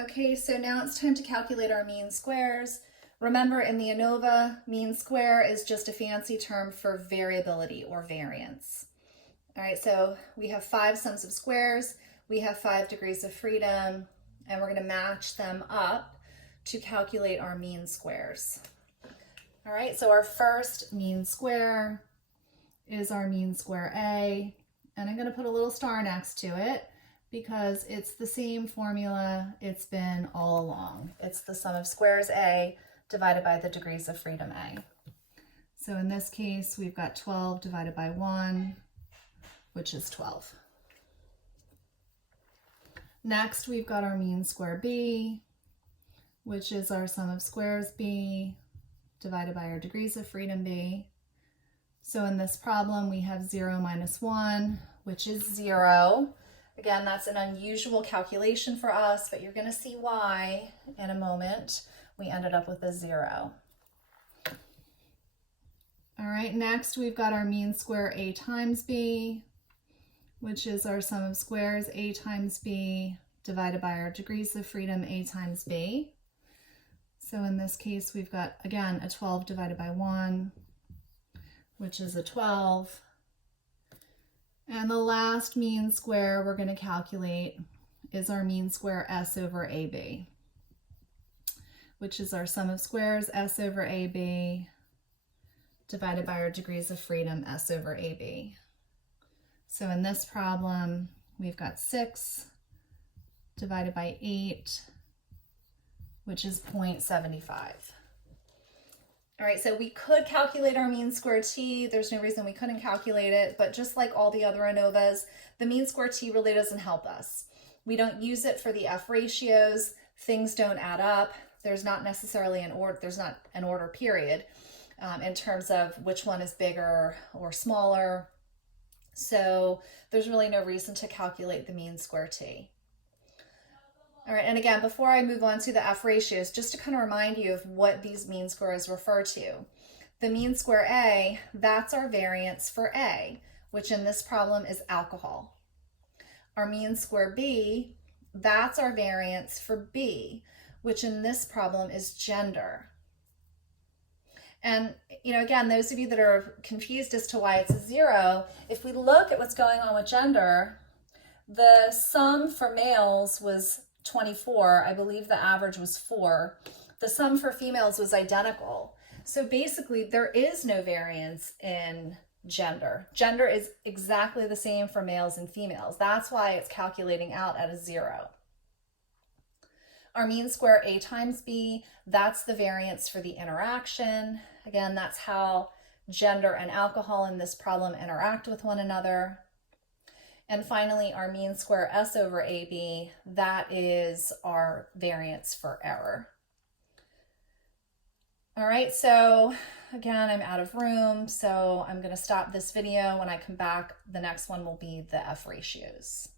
Okay, so now it's time to calculate our mean squares. Remember, in the ANOVA, mean square is just a fancy term for variability or variance. All right, so we have 5 sums of squares, we have 5 degrees of freedom, and we're going to match them up to calculate our mean squares. All right, so our first mean square is our mean square A, and I'm going to put a little star next to it because it's the same formula it's been all along. It's the sum of squares A divided by the degrees of freedom A. So in this case, we've got 12 divided by 1, which is 12. Next, we've got our mean square B, which is our sum of squares B divided by our degrees of freedom B. So in this problem, we have 0 minus 1, which is 0. Again, that's an unusual calculation for us, but you're going to see why in a moment. We ended up with a 0. All right, next we've got our mean square A times B, which is our sum of squares A times B divided by our degrees of freedom A times B. So in this case, we've got, again, a 12 divided by 1, which is a 12. And the last mean square we're going to calculate is our mean square S over AB, which is our sum of squares S over AB divided by our degrees of freedom S over AB. So in this problem, we've got 6 divided by 8, which is 0.75. All right, so we could calculate our mean square t. There's no reason we couldn't calculate it, but just like all the other ANOVAs, the mean square t really doesn't help us. We don't use it for the F ratios. Things don't add up. There's not necessarily an order, there's not an order period in terms of which one is bigger or smaller. So there's really no reason to calculate the mean square t. All right, and again, before I move on to the F ratios, just to kind of remind you of what these mean squares refer to. The mean square A, that's our variance for A, which in this problem is alcohol. Our mean square B, that's our variance for B, which in this problem is gender. And, again, those of you that are confused as to why it's a 0, if we look at what's going on with gender, the sum for males was 24. I believe the average was 4. The sum for females was identical. So basically, there is no variance in gender. Gender is exactly the same for males and females. That's why it's calculating out at a 0. Our mean square A times B, that's the variance for the interaction. Again, that's how gender and alcohol in this problem interact with one another. And finally, our mean square S over AB, that is our variance for error. All right, so again, I'm out of room, so I'm going to stop this video. When I come back, the next one will be the F ratios.